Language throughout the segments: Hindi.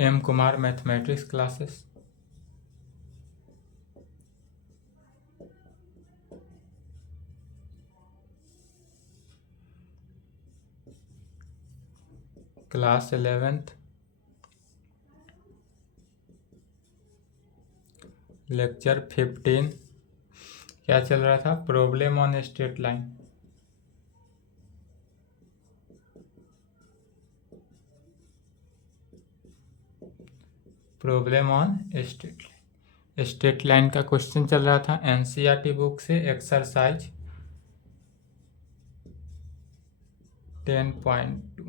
M Kumar mathematics classes. Class 11th, lecture 15। क्या चल रहा था? Problem on straight line. Problem on straight line. Straight line का क्वेश्चन चल रहा था एनसीईआरटी बुक से, एक्सरसाइज 10.2।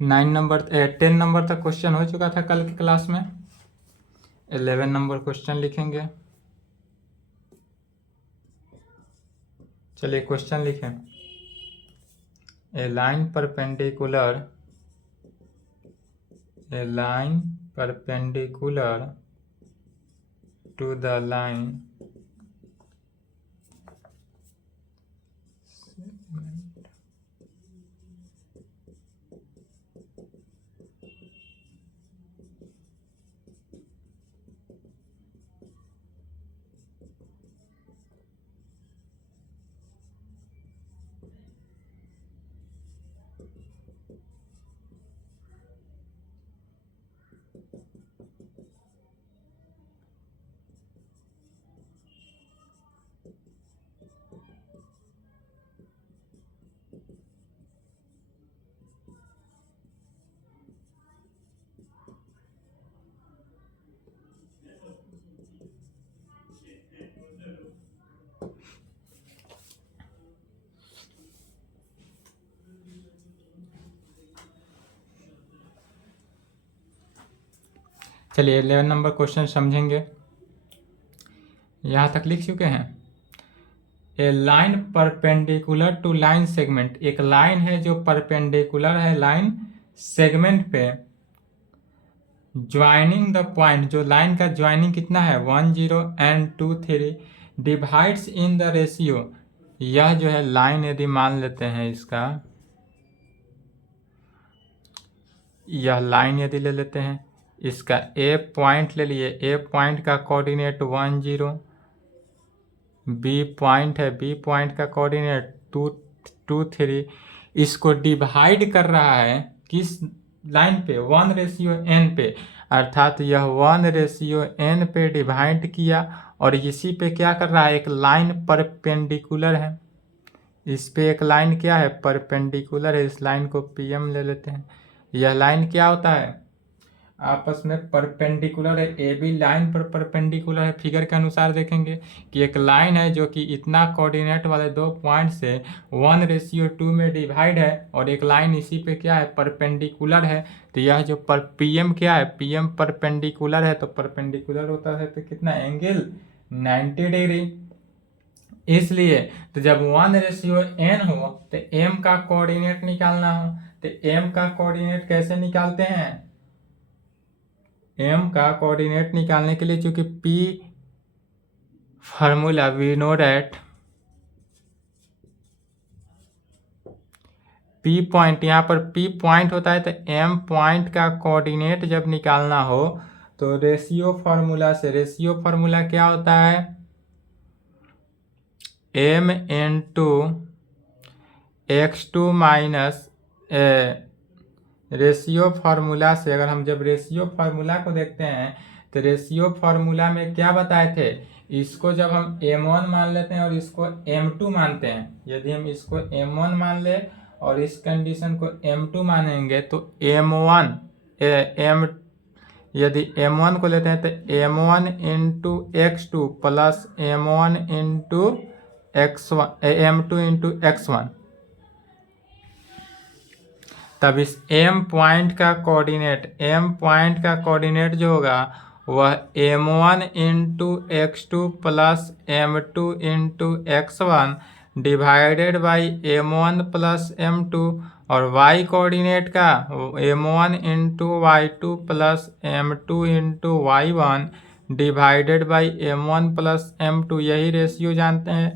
टेन नंबर तक क्वेश्चन हो चुका था कल की क्लास में। 11 नंबर क्वेश्चन लिखेंगे। चलिए क्वेश्चन लिखें। A line perpendicular to the line चलिए 11 नंबर क्वेश्चन समझेंगे। यहाँ तक लिख चुके हैं। A line perpendicular to line segment, एक लाइन है जो परपेंडिकुलर है लाइन सेगमेंट पे। ज्वाइनिंग द पॉइंट, जो लाइन का ज्वाइनिंग कितना है 1 0 and 2 3, divides in the ratio. यह जो है लाइन यदि मान लेते हैं इसका, यह लाइन यदि ले लेते हैं, इसका ए पॉइंट ले लिए, ए पॉइंट का कोऑर्डिनेट 1 0, बी पॉइंट है, बी पॉइंट का कोऑर्डिनेट 2 3। इसको डिवाइड कर रहा है किस लाइन पे? 1:n पे, अर्थात यह 1:n पे डिवाइड किया और इसी पे क्या कर रहा है? एक लाइन परपेंडिकुलर है, इस पे एक लाइन क्या है? परपेंडिकुलर है। इस लाइन को PM ले लेते हैं। यह लाइन क्या होता है? आपस में परपेंडिकुलर है, ए बी लाइन पर परपेंडिकुलर है। फिगर के अनुसार देखेंगे कि एक लाइन है जो कि इतना कोऑर्डिनेट वाले दो पॉइंट से 1:2 में डिवाइड है और एक लाइन इसी पे क्या है? परपेंडिकुलर है। तो यह जो PM क्या है? PM परपेंडिकुलर है, तो परपेंडिकुलर होता है तो कितना? Angle 90 degree. इसलिए तो जब 1:n हो तो M का कोऑर्डिनेट निकालना हो, तो M का कोऑर्डिनेट कैसे निकालते हैं? M का कोऑर्डिनेट निकालने के लिए चूंकि P formula we know that P point, यहाँ पर P पॉइंट होता है, तो M पॉइंट का कोऑर्डिनेट जब निकालना हो तो रेशियो फार्मूला से, रेशियो फार्मूला क्या होता है? M into x2 minus ratio formula से, अगर हम जब रेशियो फार्मूला को देखते हैं तो रेशियो फार्मूला में क्या बताए थे? इसको जब हम M1 मान लेते हैं और इसको M2 मानते हैं, यदि हम इसको M1 मान ले और इस कंडीशन को M2 मानेंगे तो यदि M1 को लेते हैं तो M1 into x2 plus M1 into M2 into x1। तब इस M पॉइंट का कोऑर्डिनेट जो होगा वह M1 into x2 plus M2 into x1 divided by M1 plus M2, और y कोऑर्डिनेट का M1 into y2 plus M2 into y1 divided by M1 plus M2। यही रेशियो जानते हैं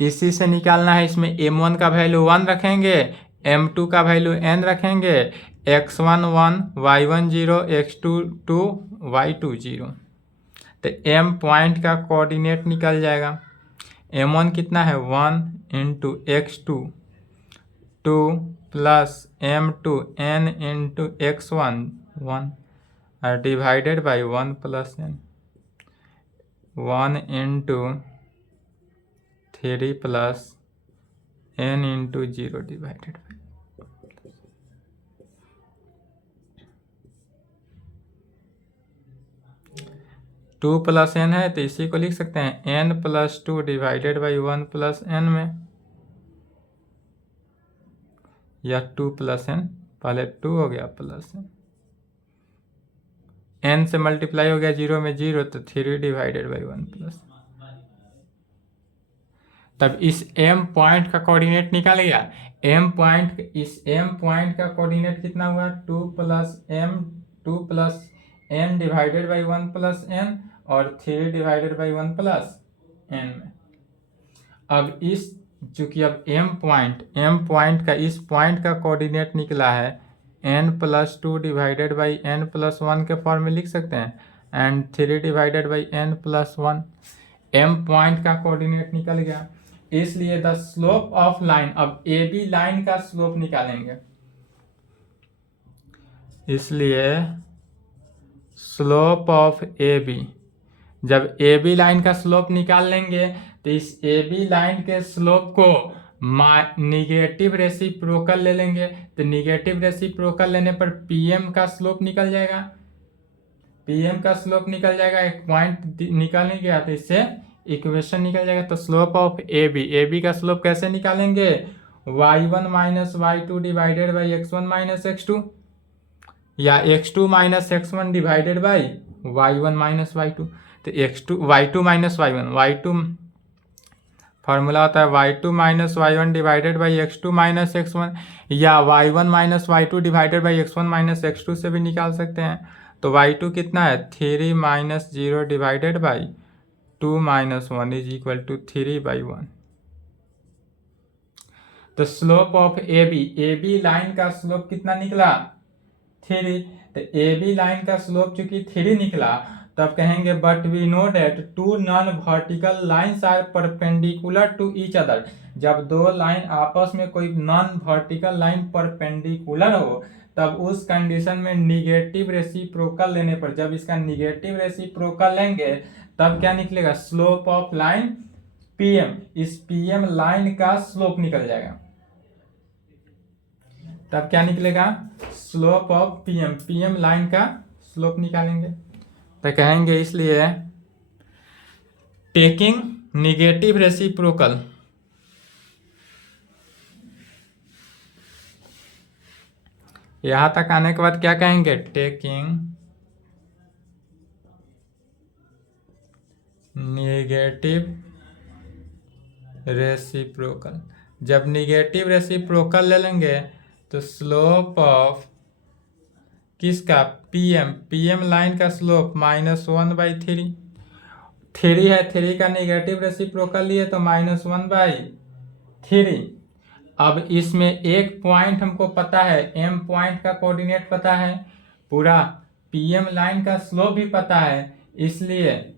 इसी से निकालना है। इसमें m1 का वैल्यू 1 रखेंगे, m2 का वैल्यू n रखेंगे, x1 1, y1 0, x2 2, y2 0। तो m पॉइंट का कोऑर्डिनेट निकल जाएगा। m1 कितना है 1 into x2 2 plus m2 n into x1 1 और divided by 1 plus n 1 into 3 plus n into 0 divided by 2 plus n है तो इसी को लिख सकते हैं n plus 2 divided by 1 plus n में, या 2 प्लस n, पहले 2 हो गया प्लस n से मल्टीप्लाई हो गया 0 में 0 तो 3 डिवाइडेड बाई 1 प्लस। तब इस m पॉइंट का कोऑर्डिनेट निकाल गया। m पॉइंट, इस m पॉइंट का कोऑर्डिनेट कितना हुआ 2 plus n divided by 1 plus n और 3 डिवाइडेड बाई 1 प्लस n में। अब इस चूंकि अब m पॉइंट का इस पॉइंट का कोऑर्डिनेट निकला है n plus 2 divided by n plus 1 के फॉर्म में लिख सकते हैं, and 3 divided by n plus 1। m point का कोऑर्डिनेट निकल गया, इसलिए द स्लोप ऑफ लाइन, अब ए बी लाइन का स्लोप निकालेंगे। इसलिए स्लोप ऑफ ए बी, जब ए बी लाइन का स्लोप निकाल लेंगे तो इस ए बी लाइन के स्लोप को निगेटिव रेसिप्रोकल ले लेंगे। तो निगेटिव रेसिप्रोकल लेने पर पीएम का स्लोप निकल जाएगा, पीएम का स्लोप निकल जाएगा। एक पॉइंट निकल नहीं गया तो इससे इक्वेशन निकल जाएगा। तो स्लोप ऑफ ए बी का स्लोप कैसे निकालेंगे, y1 minus y2 divided by x1 minus x2, या x2 minus x1 divided by y1 minus y2। तो y2 माइनस y1 फार्मूला होता है y2 minus y1 divided by x2 minus x1, या y1 minus y2 divided by x1 minus x2 से भी निकाल सकते हैं। तो y2 कितना है 3 minus 0 divided by 2 minus 1 is equal to 3 by 1। तो slope of A B line का स्लोप कितना निकला 3। तो ए बी लाइन का स्लोप चूंकि 3 निकला, तब कहेंगे but we know that two non vertical lines are perpendicular to each other. जब दो लाइन आपस में कोई नॉन वर्टिकल लाइन परपेंडिकुलर हो, तब उस कंडीशन में निगेटिव रेसिप्रोकल लेने पर, जब इसका निगेटिव रेसिप्रोकल लेंगे तब क्या निकलेगा स्लोप ऑफ लाइन पीएम, इस पीएम लाइन का स्लोप निकल जाएगा। तब क्या निकलेगा स्लोप ऑफ पीएम लाइन का स्लोप निकालेंगे। तो कहेंगे इसलिए टेकिंग निगेटिव रेसिप्रोकल, यहां तक आने के बाद क्या कहेंगे टेकिंग निगेटिव रेसिप्रोकल। जब निगेटिव रेसिप्रोकल ले लेंगे तो स्लोप ऑफ किसका पीएम लाइन का स्लोप -1/3 है, 3 का निगेटिव रेसिप्रोकल लिए तो -1/3। अब इसमें एक पॉइंट हमको पता है, m पॉइंट का कोऑर्डिनेट पता है, पूरा पीएम लाइन का स्लोप भी पता है, इसलिए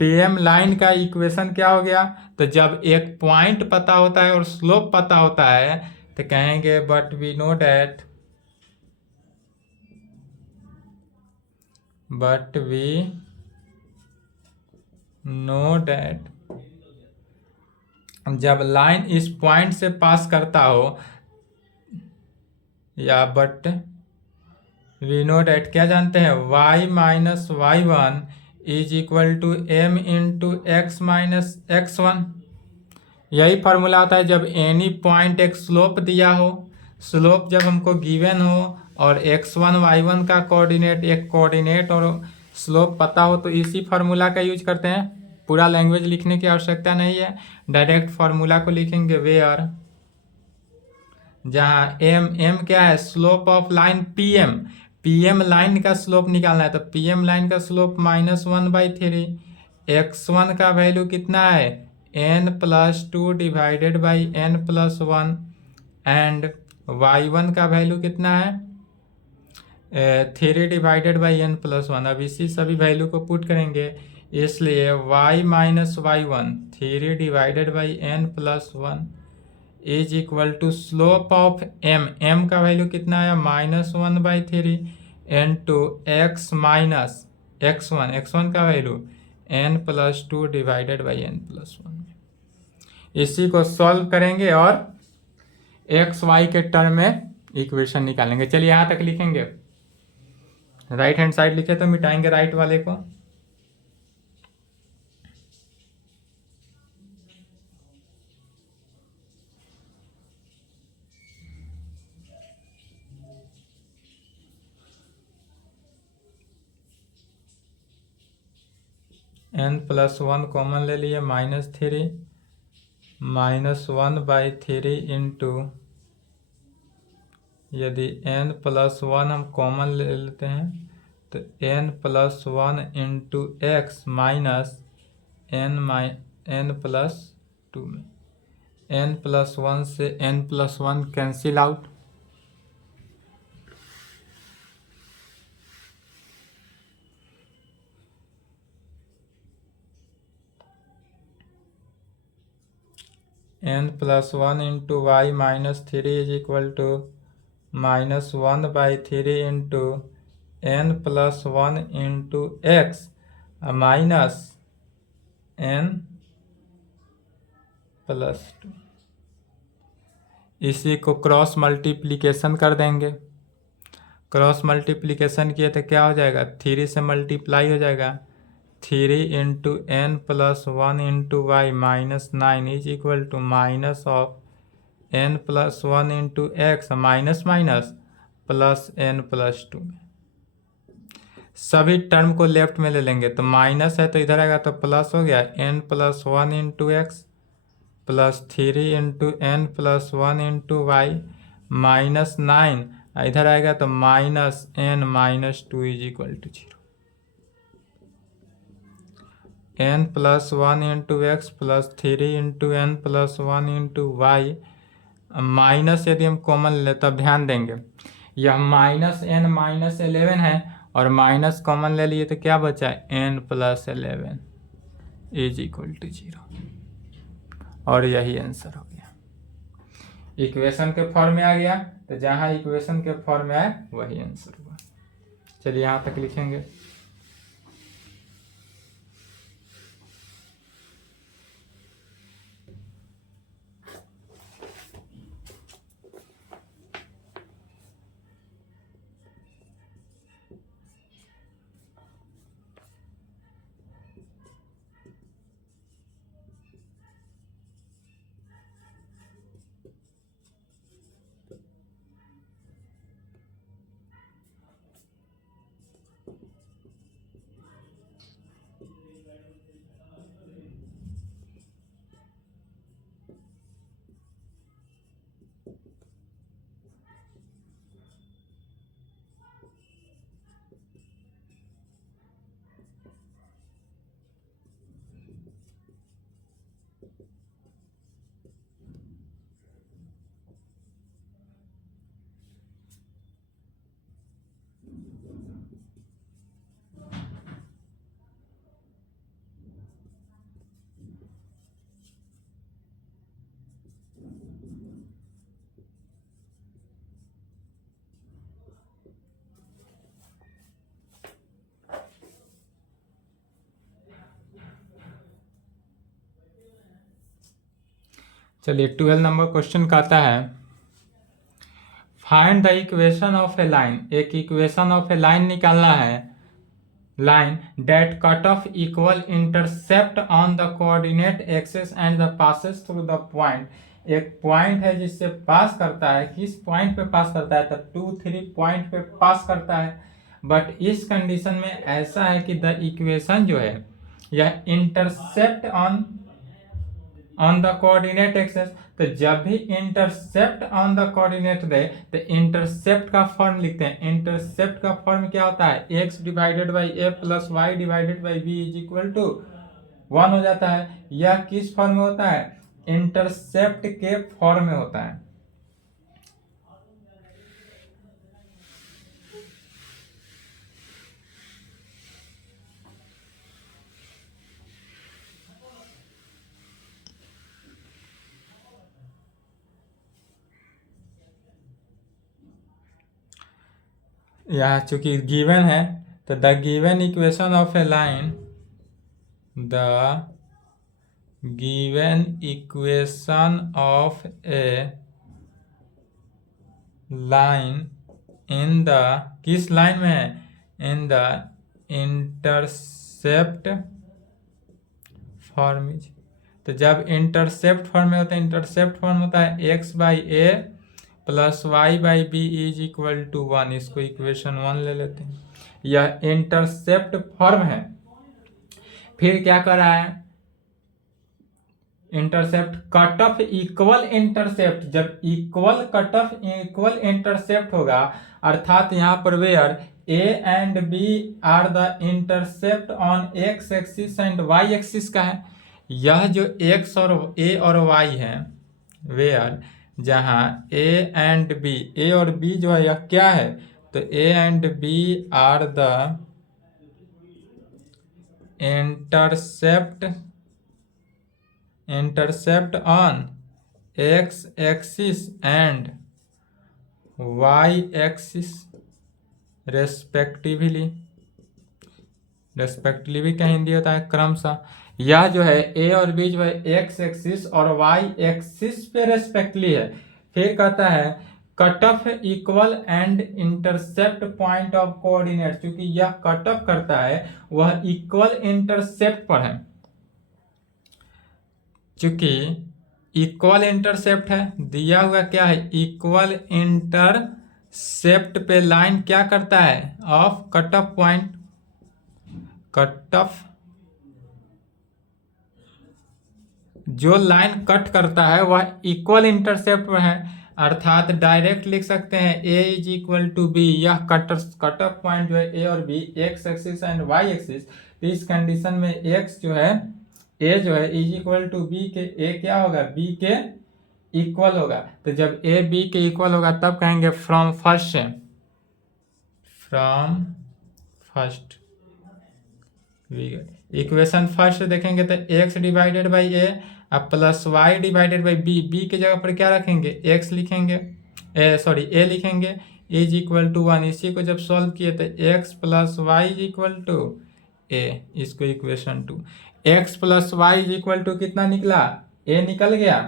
पीएम लाइन का इक्वेशन क्या हो गया। तो जब एक पॉइंट पता होता है और स्लोप पता होता है तो कहेंगे बट वी नो दैट जब लाइन इस पॉइंट से पास करता हो, या बट वी नो दैट क्या जानते हैं y minus y1 is equal to m into x minus x1। यही फार्मूला होता है जब एनी पॉइंट एक स्लोप दिया हो, स्लोप जब हमको गिवन हो और x1 y1 का कोऑर्डिनेट और स्लोप पता हो, तो इसी फार्मूला का यूज करते हैं। पूरा लैंग्वेज लिखने की आवश्यकता नहीं है, डायरेक्ट फार्मूला को लिखेंगे वेयर, जहाँ m क्या है slope of line PM line का स्लोप निकालना है। तो पीएम लाइन का स्लोप -1/3, x1 का वैल्यू कितना है n+2 divided by n+1 and y1 का वैल्यू कितना है 3 डिवाइडेड बाई n+1। अब इसी सभी वैल्यू को पुट करेंगे, इसलिए y minus y1 3 divided by n+1 is equal to slope of m का वैल्यू कितना है -1/3 इंटू x माइनस x1 का value n+2 divided by n+1। इसी को सॉल्व करेंगे और एक्स वाई के टर्म में इक्वेशन निकालेंगे। चलिए यहाँ तक लिखेंगे, राइट हैंड साइड लिखे तो मिटाएंगे राइट वाले को। n+1 कॉमन ले लिए -3 -1/3 इंटू, यदि n+1 हम कॉमन ले लेते हैं तो n+1 into x minus n+2 में n+1 से n+1 cancel out, n+1 into Y -3 is equal to -1/3 into n+1 into x minus n+2। इसी को क्रॉस मल्टीप्लिकेशन कर देंगे। क्रॉस मल्टीप्लिकेशन किए तो क्या हो जाएगा 3 से मल्टीप्लाई हो जाएगा, 3 into n+1 into Y -9 is equal to minus of n+1 into x minus minus plus n+2 में। सभी टर्म को लेफ्ट में ले लेंगे तो माइनस है तो इधर आएगा तो प्लस हो गया n+1 into x plus 3 into n+1 into Y -9, इधर आएगा तो -n-2 is equal to 0। n+1 into x plus 3 into n+1 into Y minus, यदि हम कॉमन ले तब ध्यान देंगे यह -n-11 है और माइनस कॉमन ले लिए तो क्या बचा n+11 इज इक्वल टू 0, और यही आंसर हो गया। इक्वेशन के फॉर्म में आ गया तो जहाँ इक्वेशन के फॉर्म में आए वही आंसर हुआ। चलिए यहाँ तक लिखेंगे। चलिए 12 नंबर क्वेश्चन कहता है find the equation of A line. एक इक्वेशन ऑफ ए लाइन निकालना है, line date cut off equal intercept on the coordinate axis and the passes through the point. एक पॉइंट है जिससे पास करता है, किस पॉइंट पे पास करता है तो 2, 3 पॉइंट पे पास करता है। बट इस कंडीशन में ऐसा है कि द इक्वेशन जो है यह intercept on the coordinate axis, तो जब भी इंटरसेप्ट ऑन द कोऑर्डिनेट दे तो इंटरसेप्ट का फॉर्म लिखते हैं। इंटरसेप्ट का फॉर्म क्या होता है x divided by a plus Y divided by b is equal to 1 हो जाता है। यह किस फॉर्म में होता है? इंटरसेप्ट के फॉर्म में होता है। यहाँ चूंकि गिवन है तो the given equation of A line, the given equation of A line in the, किस लाइन में है? In the intercept form is, तो जब इंटरसेप्ट फॉर्म में होता है, इंटरसेप्ट फॉर्म होता है x by A plus Y by B is equal to 1। इसको इक्वेशन 1 ले लेते हैं। यह इंटरसेप्ट फॉर्म है। फिर क्या कर रहा है? Intercept cut off equal intercept, जब equal cut off equal intercept होगा, अर्थात यहाँ पर where a and B are the intercept on x axis and Y axis का है। यह जो एक्स और ए और वाई है, वेयर जहाँ ए एंड बी, ए और बी जो है यह क्या है? तो A and B are the intercept on x axis and Y axis respectively का हिंदी होता है क्रमशः। यह जो है ए और बी जो है एक्स एक्सिस और वाई एक्सिस पे रेस्पेक्टली है। फिर कहता है cut off equal and intercept point of coordinate, क्योंकि यह कट ऑफ करता है वह इक्वल इंटरसेप्ट पर है। चूंकि इक्वल इंटरसेप्ट है, दिया हुआ क्या है? इक्वल इंटरसेप्ट पे लाइन क्या करता है? Of cut off point, cut off जो लाइन कट करता है वह इक्वल इंटरसेप्ट पर है, अर्थात डायरेक्ट लिख सकते हैं a is equal to B. यह कट ऑफ पॉइंट जो है ए और B x axis and Y axis, तो इस कंडीशन में x जो है a जो है इज इक्वल टू बी के, a क्या होगा? b के इक्वल होगा। तो जब a b के इक्वल होगा तब कहेंगे फ्रॉम फर्स्ट से, फ्रॉम फर्स्ट इक्वेशन फर्स्ट देखेंगे तो x डिवाइडेड बाई ए अब plus Y divided by B, B के जगह पर क्या रखेंगे? x लिखेंगे, a लिखेंगे, इज इक्वल टू 1। इसी को जब सॉल्व किए तो x plus Y is equal to a, इसको equation 2। x plus Y is equal to कितना निकला? a निकल गया।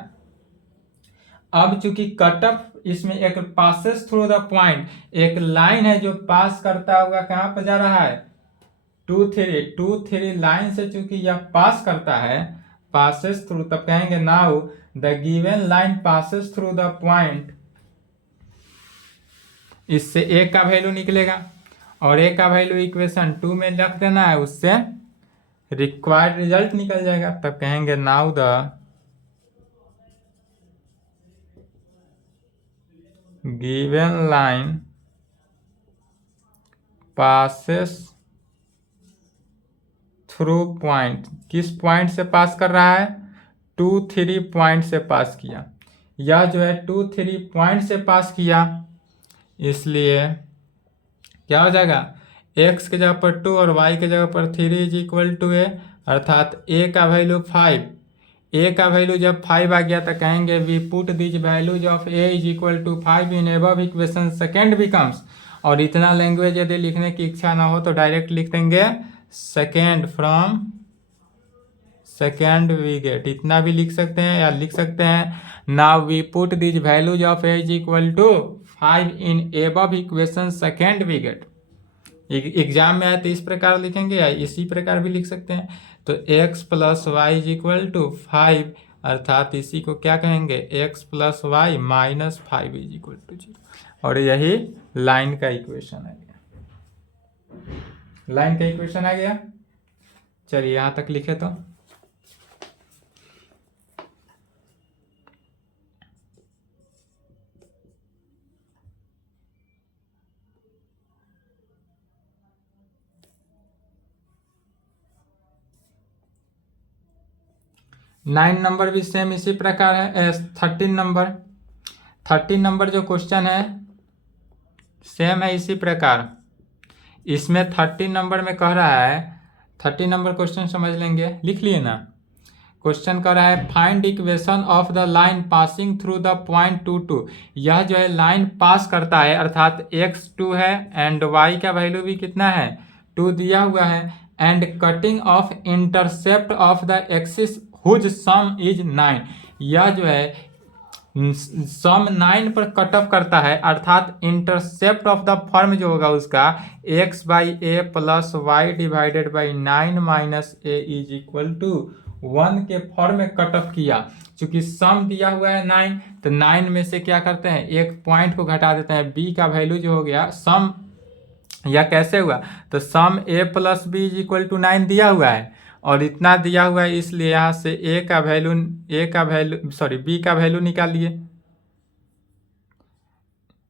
अब चूंकि कट ऑफ इसमें एक पासेस थ्रू द पॉइंट, एक लाइन है जो पास करता हुआ कहाँ पर जा रहा है? 2 3 लाइन से चूंकि यह पास करता है, पासेस थ्रू, तब कहेंगे now the given line passes through the point. इससे ए का वैल्यू निकलेगा और ए का वैल्यू इक्वेशन 2 में रख देना है, उससे रिक्वायर्ड रिजल्ट निकल जाएगा। तब कहेंगे now the given line passes through point, किस पॉइंट से पास कर रहा है? 2 3 पॉइंट से पास किया। यह जो है 2 3 पॉइंट से पास किया, इसलिए क्या हो जाएगा? x के जगह पर 2 और y के जगह पर 3 इज इक्वल टू ए, अर्थात a का वैल्यू 5। a का वैल्यू जब 5 आ गया तो कहेंगे we put this values of a is equal to 5 in above equation second becomes, और इतना लैंग्वेज यदि लिखने की इच्छा ना हो तो डायरेक्ट लिख देंगे second, from second we get, इतना भी लिख सकते हैं या लिख सकते हैं now we put this values of a is equal to 5 in above equation second we get. Exam में आए तो इस प्रकार लिखेंगे या इसी प्रकार भी लिख सकते हैं। तो x plus Y is equal to 5, अर्थात इसी को क्या कहेंगे? x plus Y minus 5 is equal to 0, और यही लाइन का इक्वेशन आ गया। लाइन का इक्वेशन आ गया। चलिए यहाँ तक लिखे तो 9 नंबर भी सेम इसी प्रकार है। 13 नंबर जो क्वेश्चन है सेम है इसी प्रकार। इसमें 13 नंबर में कह रहा है, 13 नंबर क्वेश्चन समझ लेंगे, लिख लिए ना। क्वेश्चन कर रहा है find equation of the line passing through the point 2 2। यह जो है लाइन पास करता है, अर्थात x2 है एंड y का वैल्यू भी कितना है 2 दिया हुआ है, and cutting off intercept of the axis whose sum is 9। यह जो है सम 9 पर कट ऑफ करता है, अर्थात इंटरसेप्ट ऑफ द फॉर्म जो होगा उसका x by A plus Y divided by 9 minus A is equal to 1 के फॉर्म में कट ऑफ किया। चूंकि सम दिया हुआ है 9, तो 9 में से क्या करते हैं एक पॉइंट को घटा देते हैं, b का वैल्यू जो हो गया सम, या कैसे हुआ तो sum a plus B is equal to 9 दिया हुआ है और इतना दिया हुआ है, इसलिए यहाँ से b का वैल्यू निकालिए।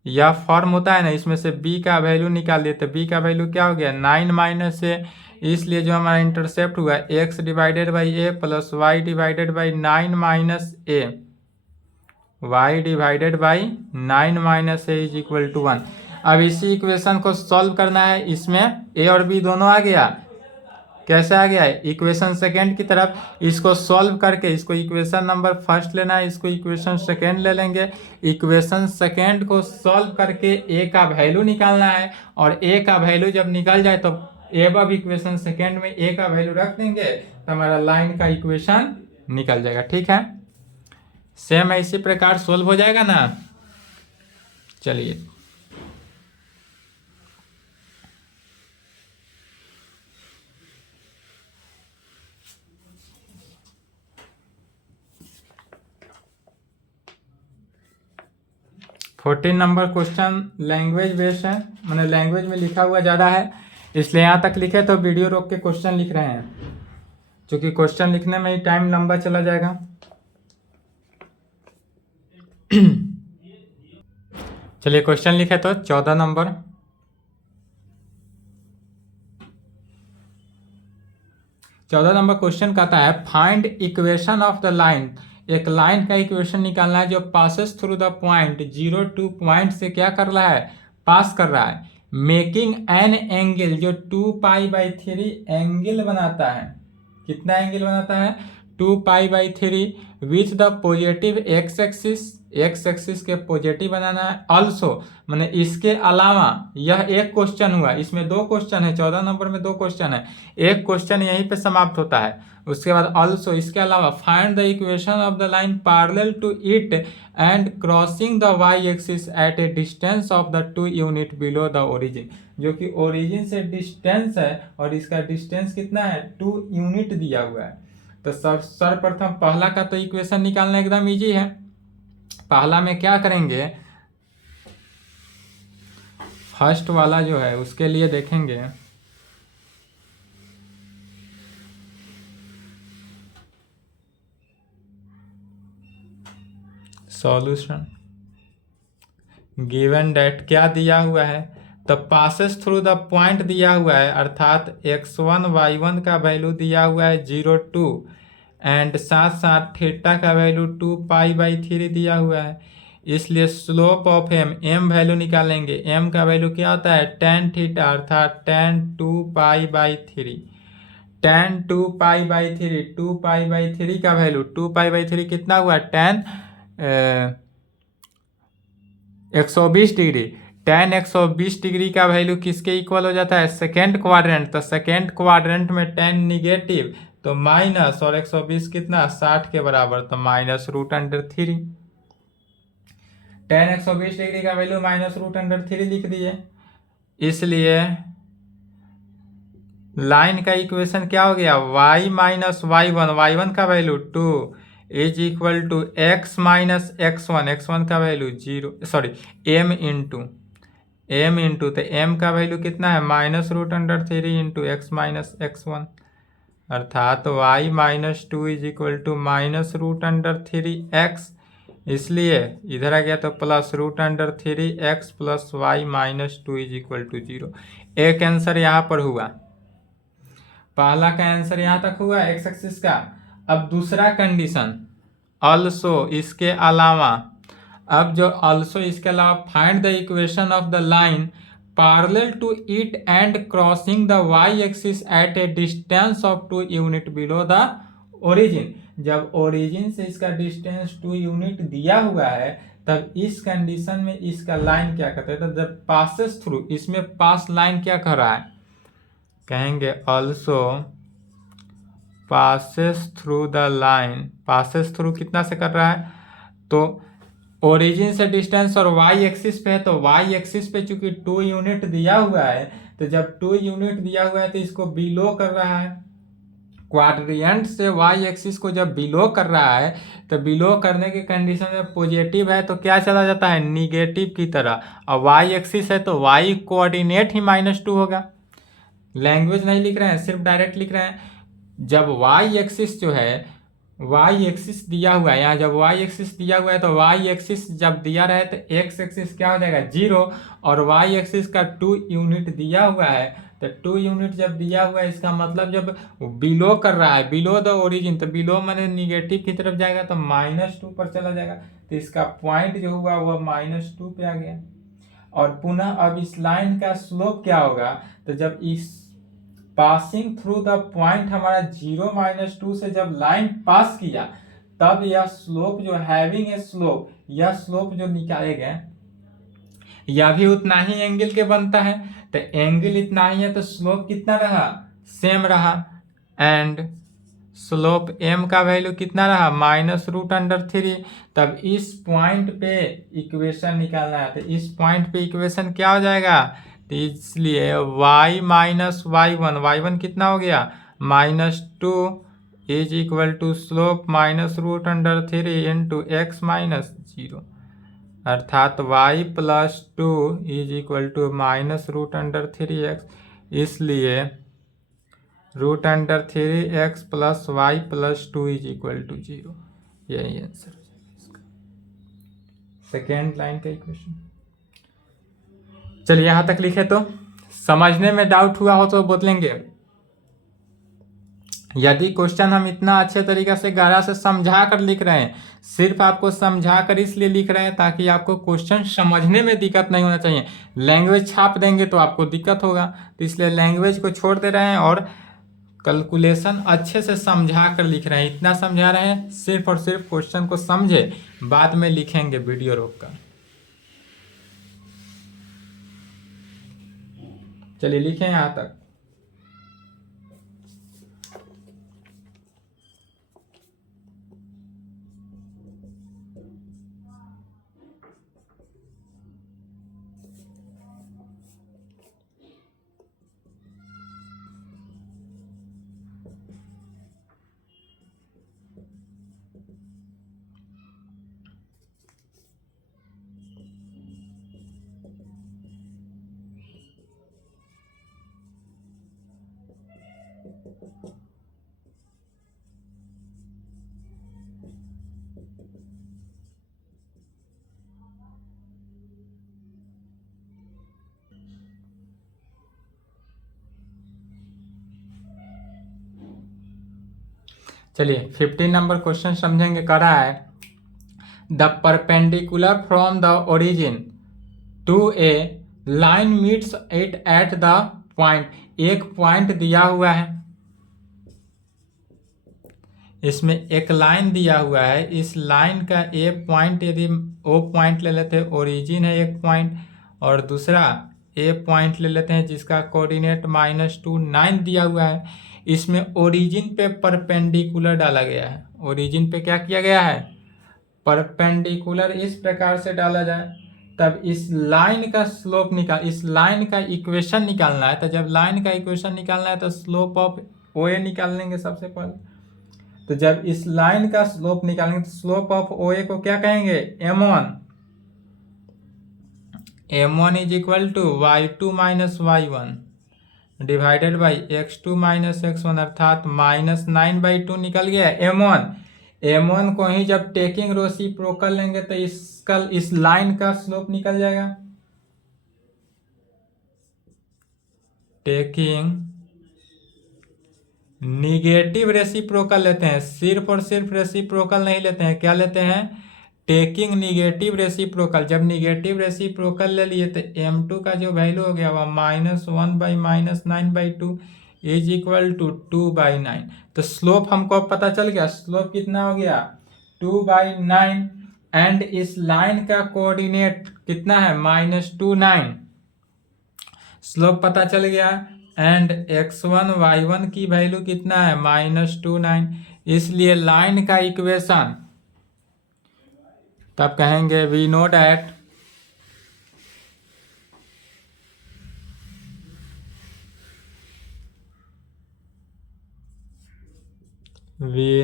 यह फॉर्म होता है ना, इसमें से b का वैल्यू निकालिए, तो b का वैल्यू क्या हो गया 9 माइनस ए, इसलिए जो हमारा इंटरसेप्ट हुआ x divided by A plus Y divided by 9 minus A, y divided by 9 minus A is equal to 1। अब इसी इक्वेशन को सॉल्व करना है, इसमें a और b दोनों आ गया। कैसे आ गया है इक्वेशन सेकेंड की तरफ, इसको सॉल्व करके इसको इक्वेशन नंबर फर्स्ट लेना है, इसको इक्वेशन सेकेंड ले लेंगे। इक्वेशन सेकेंड को सॉल्व करके a का वैल्यू निकालना है, और a का वैल्यू जब निकल जाए तो एबव इक्वेशन सेकेंड में a का वैल्यू रख देंगे, तो हमारा लाइन का इक्वेशन निकल जाएगा। ठीक है, सेम है इसी प्रकार सोल्व हो जाएगा ना। चलिए, fourteen number question language based है, मैंने लैंग्वेज में लिखा हुआ ज़्यादा है, इसलिए यहाँ तक लिखे तो वीडियो रोक के क्वेश्चन लिख रहे हैं, क्योंकि क्वेश्चन लिखने में ही टाइम लंबा चला जाएगा। चलिए क्वेश्चन लिखे तो 14 नंबर। क्वेश्चन कहता है find equation of the line. एक लाइन का इक्वेशन निकालना है जो passes through the point 0 2 point से क्या कर रहा है पास कर रहा है, मेकिंग एन एंगल जो 2 पाई बाई 3 एंगल बनाता है। कितना एंगल बनाता है 2 pi by 3 with the positive x axis के पॉजिटिव बनाना है। ऑल्सो मैंने इसके अलावा, यह एक क्वेश्चन हुआ, इसमें दो क्वेश्चन है, 14 नंबर में दो क्वेश्चन है, एक क्वेश्चन यहीं पे समाप्त होता है। उसके बाद ऑल्सो इसके अलावा find the equation of the line parallel to it and crossing the Y axis at a distance of the 2 unit below the origin. जो कि ओरिजिन से डिस्टेंस है और इसका डिस्टेंस कितना है 2 यूनिट दिया हुआ है। तो सर्वप्रथम पहला का तो इक्वेशन निकालना एकदम इजी है। पहला में क्या करेंगे, फर्स्ट वाला जो है उसके लिए देखेंगे सॉल्यूशन। गिवन डेट क्या दिया हुआ है, तो पासेस थ्रू द पॉइंट दिया हुआ है, अर्थात x1 y1 का वैल्यू दिया हुआ है 0 2 एंड साथ साथ थीटा का वैल्यू 2 पाई बाई 3 दिया हुआ है। इसलिए स्लोप ऑफ m वैल्यू निकालेंगे। m का वैल्यू क्या होता है tan थीटा, अर्थात tan 2 pi by 3, tan 2 pi by 3, 2 pi by 3 का वैल्यू 2 पाई बाई 3 कितना हुआ tan 120 डिग्री। tan 120 डिग्री का वैल्यू किसके इक्वल हो जाता है सेकेंड क्वाड्रेंट। तो सेकेंड क्वाड्रेंट में tan निगेटिव तो माइनस, और 120 कितना 60 के बराबर, तो -√3। tan 120 डिग्री का वैल्यू -√3 लिख दिए। इसलिए लाइन का इक्वेशन क्या हो गया y माइनस y1 का value 2 is equal to x minus x1 का वैल्यू 0, सॉरी m इंटू तो m का वैल्यू कितना है -√3 इंटू x माइनस x1, अर्थात y minus 2 is equal to -√3x। इसलिए इधर आ गया तो +√3x plus y minus 2 is equal to 0। एक आंसर यहाँ पर हुआ, पहला का आंसर यहाँ तक हुआ एक्स एक्सिस का। अब दूसरा कंडीशन ऑल्सो, इसके अलावा, अब जो ऑल्सो इसके अलावा find the equation of the line parallel to it and crossing the Y axis at a distance of 2 unit below the origin. जब ओरिजिन से इसका डिस्टेंस 2 यूनिट दिया हुआ है तब इस कंडीशन में इसका लाइन क्या कहते हैं, तो जब पासेस थ्रू, इसमें पास लाइन क्या कर रहा है, कहेंगे also passes through the line, passes through कितना से कर रहा है, तो ओरिजिन से डिस्टेंस और वाई एक्सिस पे है, तो वाई एक्सिस पे चूंकि 2 यूनिट दिया हुआ है, तो जब 2 यूनिट दिया हुआ है तो इसको बिलो कर रहा है, क्वाड्रियंट से वाई एक्सिस को जब बिलो कर रहा है तो बिलो करने के कंडीशन में पॉजिटिव है तो क्या चला जाता है, निगेटिव की तरह, और वाई एक्सिस है तो वाई कोऑर्डिनेट ही -2 होगा। लैंग्वेज नहीं लिख रहे हैं, सिर्फ डायरेक्ट लिख रहे हैं। जब वाई एक्सिस जो है, वाई एक्सिस दिया हुआ है, यहाँ जब वाई एक्सिस दिया हुआ है तो वाई एक्सिस जब दिया रहे तो एक्स एक्सिस क्या हो जाएगा 0, और वाई एक्सिस का 2 यूनिट दिया हुआ है, तो 2 यूनिट जब दिया हुआ है इसका मतलब जब बिलो कर रहा है, बिलो द ओरिजिन, तो बिलो माने निगेटिव की तरफ जाएगा तो -2 पर चला जाएगा, तो इसका पॉइंट जो हुआ वह -2 पे आ गया। और पुनः अब इस लाइन का स्लोप क्या होगा, तो जब इस पासिंग थ्रू द पॉइंट हमारा 0 - 2 से जब लाइन पास किया तब यह स्लोप जो हैविंग ए स्लोप, यह स्लोप जो निकालेंगे यह भी उतना ही एंगल के बनता है, तो एंगल इतना ही है तो स्लोप कितना रहा, सेम रहा, एंड स्लोप m का वैल्यू कितना रहा -√√3। तब इस पॉइंट पे इक्वेशन निकालना है, तो इस पॉइंट पे इक्वेशन क्या हो जाएगा, तो इसलिए y - y1 कितना हो गया -2 is equal to slope -√3 into x - 0, अर्थात y + 2 is equal to -√3x, इसलिए √3x + y + 2 is equal to 0। यही आंसर हो जाएगा इसका, सेकेंड लाइन का इक्वेशन। चलिए यहाँ तक लिखे, तो समझने में डाउट हुआ हो तो बोलेंगे। यदि क्वेश्चन हम इतना अच्छे तरीके से गहरा से समझा कर लिख रहे हैं, सिर्फ आपको समझा कर इसलिए लिख रहे हैं ताकि आपको क्वेश्चन समझने में दिक्कत नहीं होना चाहिए। लैंग्वेज छाप देंगे तो आपको दिक्कत होगा, तो इसलिए लैंग्वेज को छोड़ दे रहे हैं और कैलकुलेशन अच्छे से समझा कर लिख रहे हैं। इतना समझा रहे हैं सिर्फ और सिर्फ क्वेश्चन को समझे, बाद में लिखेंगे वीडियो रोक कर। चलिए लिखें यहाँ तक। चलिए 15 नंबर क्वेश्चन समझेंगे। कह रहा है the perpendicular from the origin to a line meets it at the point, एक पॉइंट दिया हुआ है, इसमें एक लाइन दिया हुआ है, इस लाइन का ए पॉइंट, यदि ओ पॉइंट ले लेते हैं, ओरिजिन है एक पॉइंट, और दूसरा ए पॉइंट ले लेते हैं जिसका कोऑर्डिनेट -2 9 दिया हुआ है, इसमें ओरिजिन पे परपेंडिकुलर डाला गया है। ओरिजिन पे क्या किया गया है, परपेंडिकुलर इस प्रकार से डाला जाए, तब इस लाइन का स्लोप निकाल, इस लाइन का इक्वेशन निकालना है। तो जब लाइन का इक्वेशन निकालना है तो स्लोप ऑफ ओ ए निकाल लेंगे सबसे पहले। तो जब इस लाइन का स्लोप निकालेंगे तो स्लोप ऑफ ओ ए को क्या कहेंगे, m1, m1 is equal to y2 - y1 divided by x2 - x1, अर्थात -9/2 निकल गया m1 को ही जब टेकिंग रेसिप्रोकल लेंगे तो इस लाइन का स्लोप निकल जाएगा, टेकिंग निगेटिव रेसिप्रोकल लेते हैं, सिर्फ और सिर्फ रेसिप्रोकल नहीं लेते हैं, क्या लेते हैं, टेकिंग निगेटिव रेसिप्रोकल। जब निगेटिव रेसिप्रोकल ले लिए तो m2 का जो वैल्यू हो गया वह -1/-9/2 इज इक्वल टू 2/9। तो स्लोप हमको पता चल गया, स्लोप कितना हो गया 2/9। एंड इस लाइन का कोऑर्डिनेट कितना है -2,9। स्लोप पता चल गया एंड x1 y1 की वैल्यू कितना है -2,9। इसलिए लाइन का इक्वेशन तब कहेंगे वी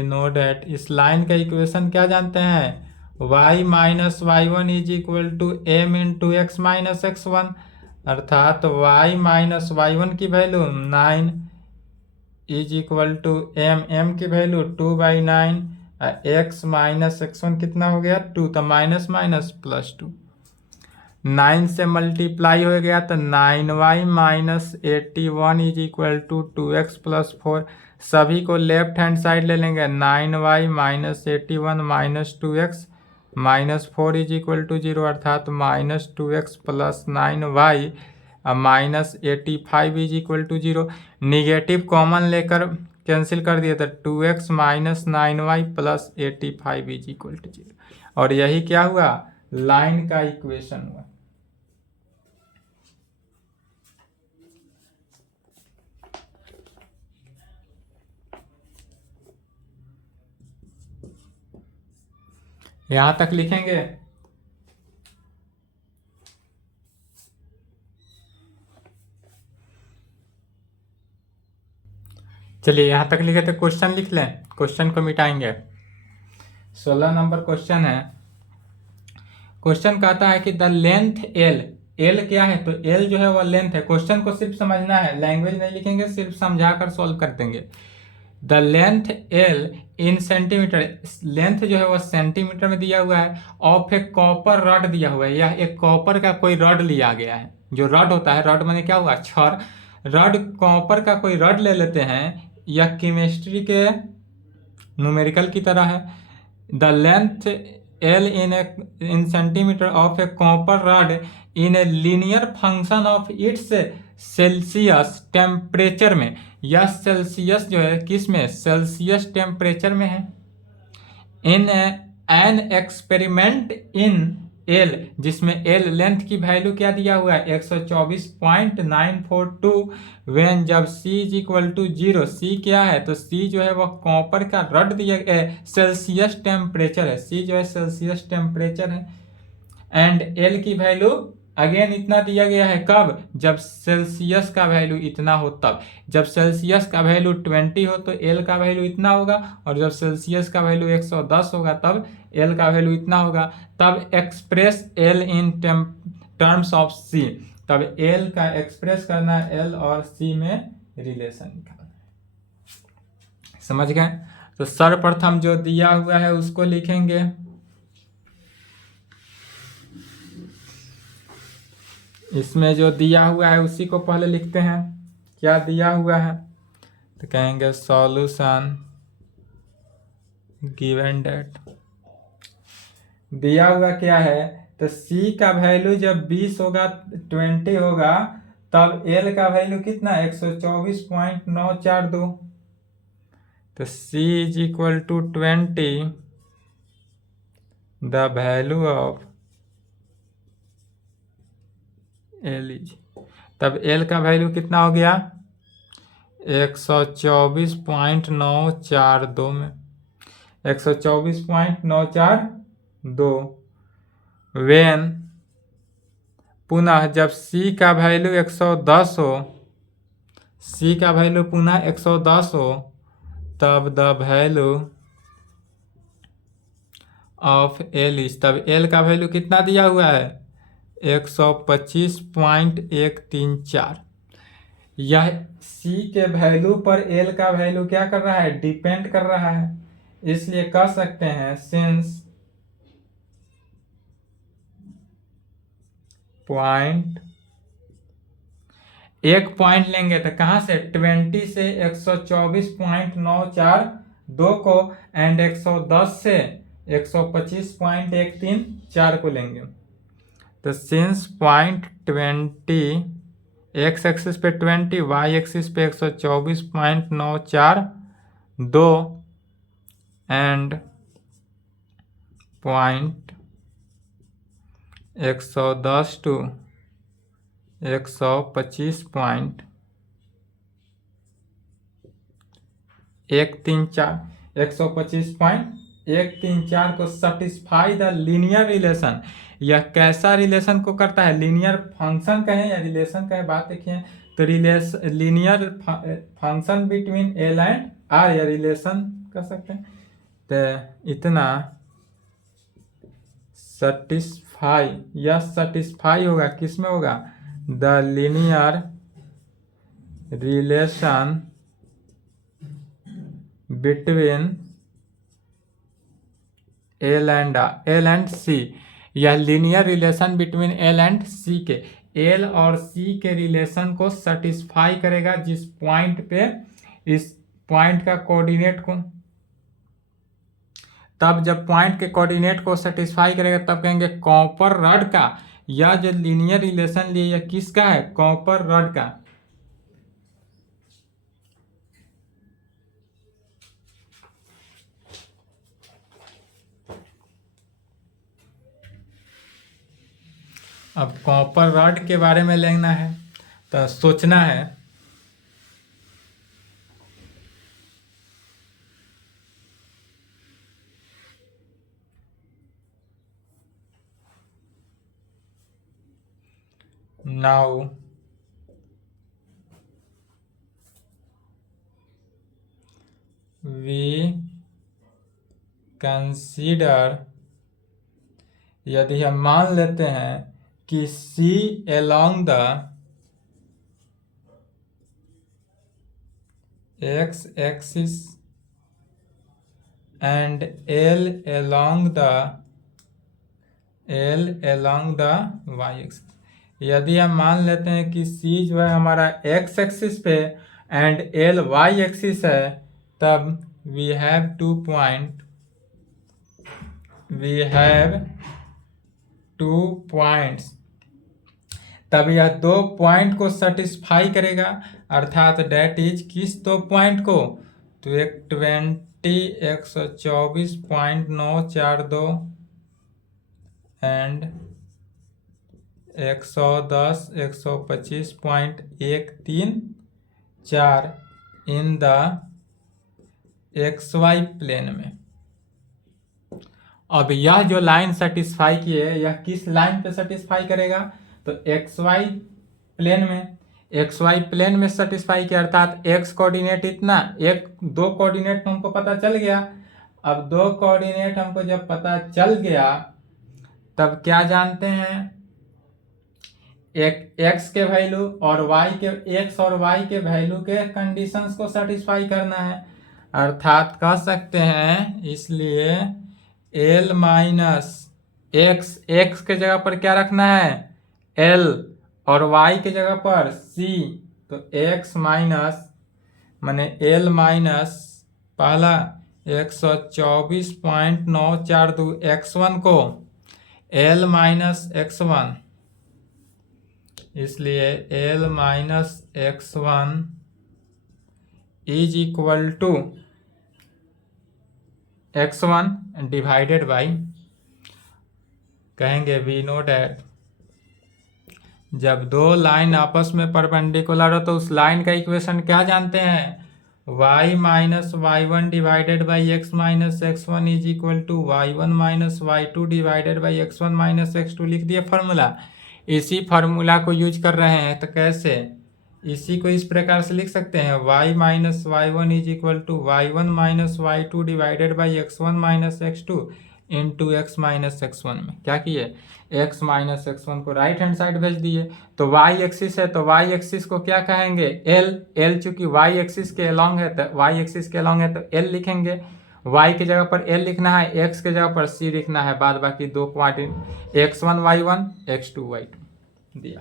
नो डैट इस लाइन का इक्वेशन क्या जानते हैं, y minus y1 is equal to m into x minus x1, अर्थात y माइनस y1 की value 9 is equal to m की वैल्यू 2/9, x माइनस x1 कितना हो गया 2, तो माइनस माइनस प्लस 2, 9 से मल्टीप्लाई हो गया तो 9y minus 81 is equal to 2x plus 4। सभी को लेफ्ट हैंड साइड ले लेंगे, 9y minus 81 minus 2x minus 4 is equal to 0, अर्थात -2x plus 9y minus 85 is equal to 0। Negative common लेकर कैंसिल कर दिए तो 2x minus 9y plus 85 is equal to 0। और यही क्या हुआ, लाइन का इक्वेशन हुआ। यहां तक लिखेंगे। चलिए यहां तक लिखे तो क्वेश्चन लिख लें, क्वेश्चन को मिटाएंगे। 16 नंबर क्वेश्चन है। क्वेश्चन कहता है कि द लेंथ एल क्या है, तो एल जो है वह लेंथ है। क्वेश्चन को सिर्फ समझना है, लैंग्वेज नहीं लिखेंगे, सिर्फ समझाकर सॉल्व कर देंगे। The length L in centimetre, length जो है वह सेंटीमीटर में दिया हुआ है। ऑफ एक कॉपर रॉड दिया हुआ है, यह एक कॉपर का कोई रॉड लिया गया है। जो रॉड होता है, रॉड माने क्या हुआ छड़, रॉड कॉपर का कोई रॉड ले लेते हैं। यह केमिस्ट्री के न्यूमेरिकल की तरह है। The length L in centimetre of A copper rod in a linear function of its Celsius temperature में। यह सेल्सियस जो है किस में, सेल्सियस टेम्परेचर में है। In an experiment in L, जिसमें एल लेंथ की वैल्यू क्या दिया हुआ है 124.942, वेन जब c is equal to 0, c क्या है तो c जो है वह कॉपर का रॉड दिया सेल्सियस टेम्परेचर है, c जो है सेल्सियस टेम्परेचर है। एंड एल की वैल्यू अगेन इतना दिया गया है, कब, जब सेल्सियस का वैल्यू इतना हो तब। जब सेल्सियस का वैल्यू 20 हो तो एल का वैल्यू इतना होगा, और जब सेल्सियस का वैल्यू 110 होगा तब एल का वैल्यू इतना होगा। तब express l in terms of c, तब एल का एक्सप्रेस करना है, एल और सी में रिलेशन निकालना है। समझ गए। तो सर्वप्रथम जो दिया हुआ है उसको लिखेंगे। इसमें जो दिया हुआ है उसी को पहले लिखते हैं। क्या दिया हुआ है तो कहेंगे सॉल्यूशन गिवन डेट। दिया हुआ क्या है तो c का वैल्यू जब 20 होगा 20 होगा तब l का वैल्यू कितना 124.942, तो c is equal to 20, the value of L is, तब एल का वैल्यू कितना हो गया 124.942 में 124.942, वेन पुनः जब c का वैल्यू 110 हो, c का वैल्यू पुनः 110 हो, तब the value of L is, तब एल का वैल्यू कितना दिया हुआ है 125.134। यह c के वैल्यू पर l का वैल्यू क्या कर रहा है, डिपेंड कर रहा है। इसलिए कह सकते हैं सिंस पॉइंट एक पॉइंट लेंगे तो कहाँ से 20 से 124.942 को एंड 110 से 125.134 को लेंगे। तो सिंस पॉइंट 20 एक्स एक्सिस पे 20 वाई एक्सिस पे 124.942 एंड पॉइंट 110 टू 125.134 को सेटिस्फाई द लीनियर रिलेशन। यह कैसा रिलेशन को करता है? लीनियर फंक्शन कहें या रिलेशन कहें, बात देखिए। तो linear function between L and R, या रिलेशन कर सकते हैं। तो इतना सेटिस्फाई, यह सेटिस्फाई होगा किस में होगा? The linear relation between L and c. यह linear relation between L and c के, एल और सी के रिलेशन को सेटिस्फाई करेगा, जिस पॉइंट पे इस पॉइंट का कोऑर्डिनेट को, तब जब पॉइंट के कोऑर्डिनेट को सेटिस्फाई करेगा तब कहेंगे कॉपर रॉड का। यह जो लीनियर रिलेशन लिए यह किसका है? कॉपर रॉड का। अब कॉपर रॉड के बारे में लेना है तो सोचना है। Now we consider, यदि हम मान लेते हैं कि C along the x axis and L along the y axis। यदि हम मान लेते हैं कि C जो है हमारा x एक्सिस पे एंड L y एक्सिस है, तब we have 2 points। तब यह 2 पॉइंट को सेटिस्फाई करेगा, अर्थात डेट इज किस 2 पॉइंट को? तो एक 20 124.942 and 110 125.134 in the XY plane में। अब यह जो लाइन सेटिस्फाई की है यह किस लाइन पे सेटिस्फाई करेगा? तो XY प्लेन में सेटिस्फाई किया, अर्थात x कोऑर्डिनेट इतना, एक 2 कोऑर्डिनेट हमको पता चल गया। अब 2 कोऑर्डिनेट हमको जब पता चल गया तब क्या जानते हैं? एक x के वैल्यू और y के वैल्यू के कंडीशंस को सेटिस्फाई करना है, अर्थात कह सकते हैं इसलिए L माइनस x के जगह पर क्या रखना है? L और y के जगह पर C। तो x माइनस माने L माइनस पहला 124.942 x1 को L माइनस x1, इसलिए L minus x1 is equal to x1 divided by, कहेंगे वी नो डैट जब 2 लाइन आपस में परपेंडिकुलर हो तो उस लाइन का इक्वेशन क्या जानते हैं? y minus y1 divided by x minus x1 is equal to y1 minus y2 divided by x1 minus x2। लिख दिए फॉर्मूला। इसी फार्मूला को यूज कर रहे हैं, तो कैसे? इसी को इस प्रकार से लिख सकते हैं y minus y1 is equal to y1 minus y2 divided by x1 minus x2 into x minus x1 में क्या किए? x माइनस x1 को राइट हैंड साइड भेज दिए। तो y एक्सिस है तो y एक्सिस को क्या कहेंगे? L चूंकि y एक्सिस के अलॉन्ग है तो L लिखेंगे। y की जगह पर L लिखना है, x की जगह पर C लिखना है, बाद बाकी 2 quantity x1 y1 x2 y2 दिया।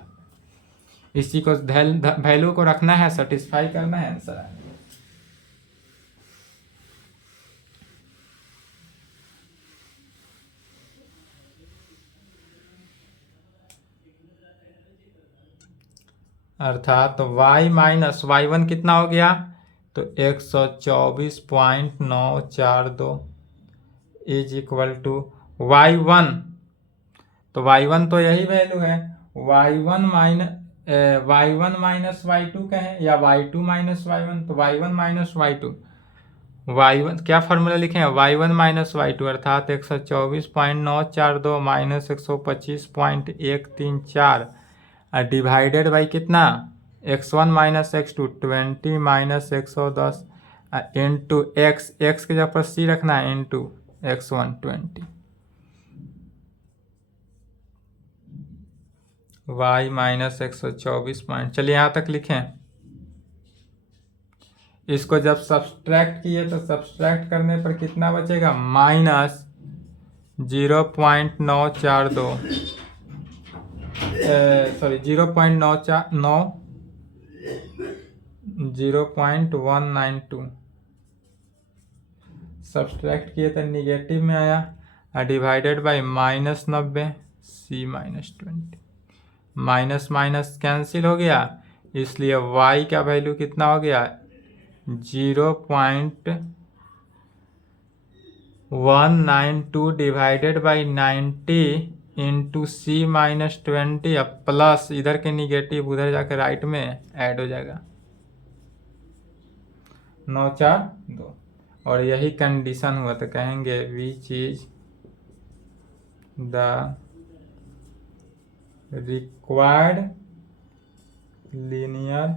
इसी को वैल्यू को रखना है, सेटिस्फाई करना है, आंसर है। अर्थात y माइनस y1 कितना हो गया, तो 124.942 इज इक्वल टू y1, तो y1 तो यही वैल्यू है, y1 माइनस y2 कहें या y2 माइनस y1, तो y1 माइनस y2, y1 क्या फॉर्मूला लिखे हैं, y1 माइनस y2 अर्थात 124.942 माइनस 125.134 डिवाइडेड बाई कितना, x1 minus x2 20 minus 110 into x के जगह पर c रखना है into x1 20 y minus 124 point. चलिए यहाँ तक लिखें। इसको जब सब्सट्रैक्ट किए तो सब्सट्रैक्ट करने पर कितना बचेगा, माइनस 0.942 सॉरी 0.192 सब्सट्रैक्ट किए तो निगेटिव में आया, divided by minus 90 c minus 20, minus minus cancel हो गया, इसलिए y का वैल्यू कितना हो गया 0.192 divided by 90 into C minus 20 अब प्लस इधर के निगेटिव उधर जाकर राइट में ऐड हो जाएगा 942, और यही कंडीशन हुआ तो कहेंगे which is the required linear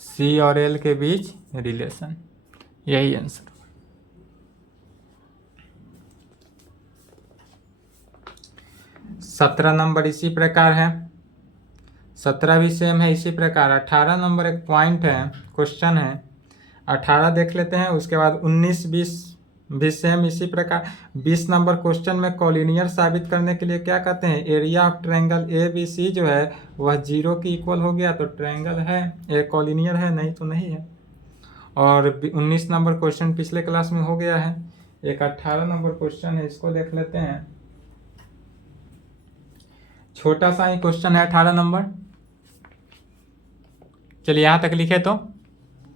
c और एल के बीच रिलेशन, यही आंसर। 17 नंबर इसी प्रकार है, 17 भी सेम है इसी प्रकार। 18 नंबर एक पॉइंट है, क्वेश्चन है, 18 देख लेते हैं, उसके बाद 19 20 भी सेम इसी प्रकार। 20 नंबर क्वेश्चन में कॉलिनियर साबित करने के लिए क्या कहते हैं, area of triangle A B C जो है वह 0 के इक्वल हो गया तो ट्रायंगल है, ए कॉलिनियर है, नहीं तो नहीं है। और 19 नंबर क्वेश्चन पिछले क्लास में हो गया है। एक 18 नंबर क्वेश्चन है, इसको देख लेते हैं, छोटा सा ही क्वेश्चन है 18 नंबर। चलिए यहाँ तक लिखे तो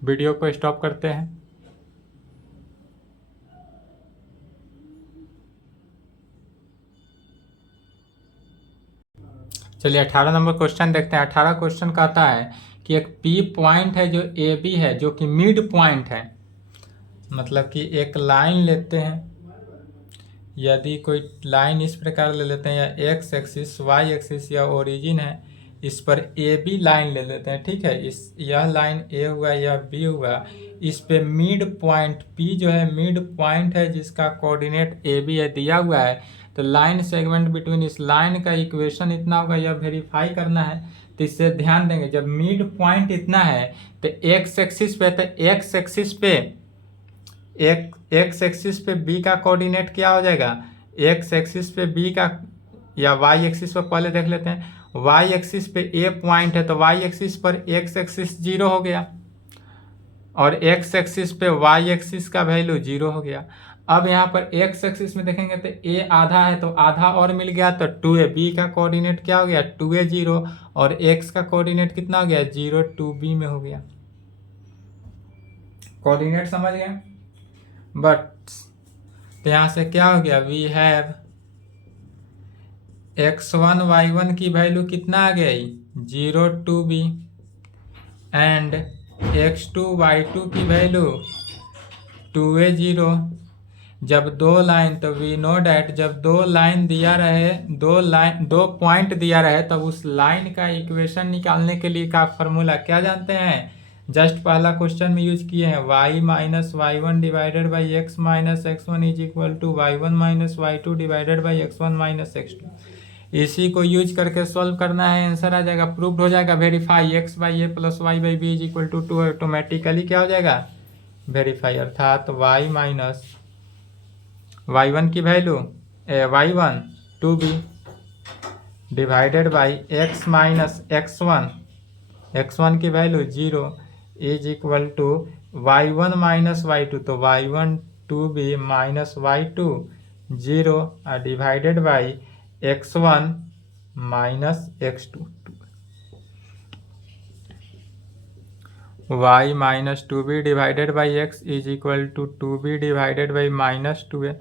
वीडियो को स्टॉप करते हैं। चलिए 18 नंबर क्वेश्चन देखते हैं। 18 क्वेश्चन कहता है कि एक पी पॉइंट है जो ए बी है, जो कि मिड पॉइंट है, मतलब कि एक लाइन लेते हैं, यदि कोई लाइन इस प्रकार ले लेते हैं, या एक्स एक्सिस वाई एक्सिस या ओरिजिन है, इस पर ए बी लाइन ले लेते हैं, ठीक है, इस यह लाइन ए हुआ यह बी हुआ, इस पे मिड पॉइंट पी जो है मिड पॉइंट है जिसका कोऑर्डिनेट ए बी है दिया हुआ है, तो लाइन सेगमेंट बिटवीन इस लाइन का इक्वेशन इतना होगा, यह वेरीफाई करना है। तो इससे ध्यान देंगे, जब मिड पॉइंट इतना है तो एक्स एक्सिस पे, तो एक्स एक्सिस पे बी का कोऑर्डिनेट क्या हो जाएगा, एक्स एक्सिस पे बी का, या वाई एक्सिस पर पहले देख लेते हैं, वाई एक्सिस पे ए पॉइंट है तो वाई एक्सिस पर एक्स एक्सिस 0 हो गया, और एक्स एक्सिस पे वाई एक्सिस का वैल्यू 0 हो गया। अब यहाँ पर एक्स एक्सिस में देखेंगे तो ए आधा है तो आधा और मिल गया, तो 2a, बी का कोऑर्डिनेट क्या हो गया 2a 0, और एक्स का कोऑर्डिनेट कितना हो गया 0 2b में हो गया। कोऑर्डिनेट समझ गए। बट तो यहाँ से क्या हो गया, वी हैव x1 y1 की वैल्यू कितना आ गई 0 2b, एंड x2 y2 की वैल्यू 2a 0। जब दो लाइन, तो वी नो डैट जब दो लाइन दिया रहे, दो पॉइंट दिया रहे, तब उस लाइन का इक्वेशन निकालने के लिए का फॉर्मूला क्या जानते हैं, जस्ट पहला क्वेश्चन में यूज किए हैं, y minus Y one divided by x minus x one is equal to y1 minus Y two divided by x1 minus x2। इसी को यूज करके सॉल्व करना है, आंसर आ जाएगा, प्रूव्ड हो जाएगा, verify x by A plus Y by B is equal to 2, automatically क्या हो जाएगा वेरीफाई, अर्थात y माइनस y1 की value y1 2b divided by x minus x1 की value 0 is equal to y1 minus y2, तो y1 2b minus y2 0 divided by x1 minus x2 y minus 2b divided by x is equal to 2b divided by minus 2a,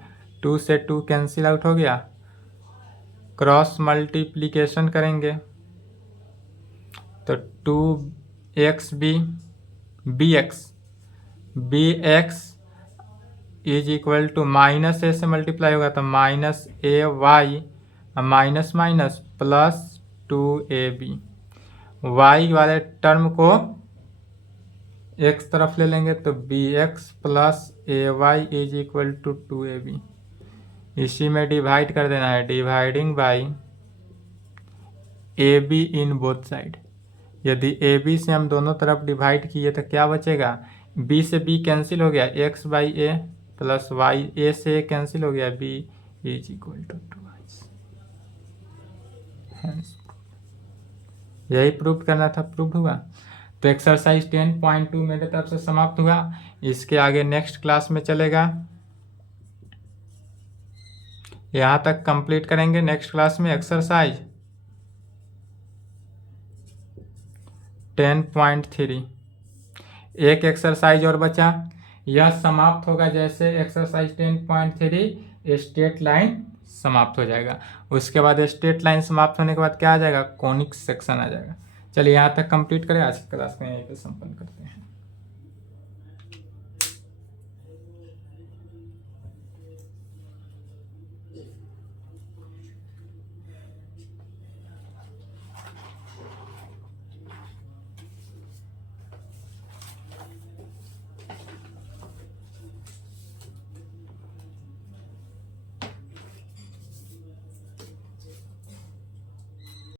2 से 2 कैंसिल आउट हो गया, क्रॉस मल्टीप्लीकेशन करेंगे तो 2xb bx is equal to minus a से मल्टीप्लाई होगा तो minus a y minus minus plus 2ab, y वाले टर्म को x तरफ ले लेंगे तो bx plus a y is equal to 2ab, इसी में डिवाइड कर देना है, dividing by a b in both side. यदि ए बी से हम दोनों तरफ डिवाइड किए तो क्या बचेगा, b से b कैंसिल हो गया, x by A plus y, a से कैंसिल हो गया, b is equal to 2y। यही प्रूव करना था, प्रूव हुआ। तो एक्सरसाइज 10.2 मेरे तरफ से समाप्त हुआ। इसके आगे नेक्स्ट क्लास में चलेगा, यहाँ तक कंप्लीट करेंगे। नेक्स्ट क्लास में एक्सरसाइज 10.3, एक एक्सरसाइज और बचा, यह समाप्त होगा जैसे एक्सरसाइज 10.3 स्ट्रेट लाइन समाप्त हो जाएगा। उसके बाद स्ट्रेट लाइन समाप्त होने के बाद क्या आ जाएगा, कॉनिक सेक्शन आ जाएगा। चलिए यहाँ तक कंप्लीट करें, आज की क्लास में यहीं पे संपन्न करते हैं।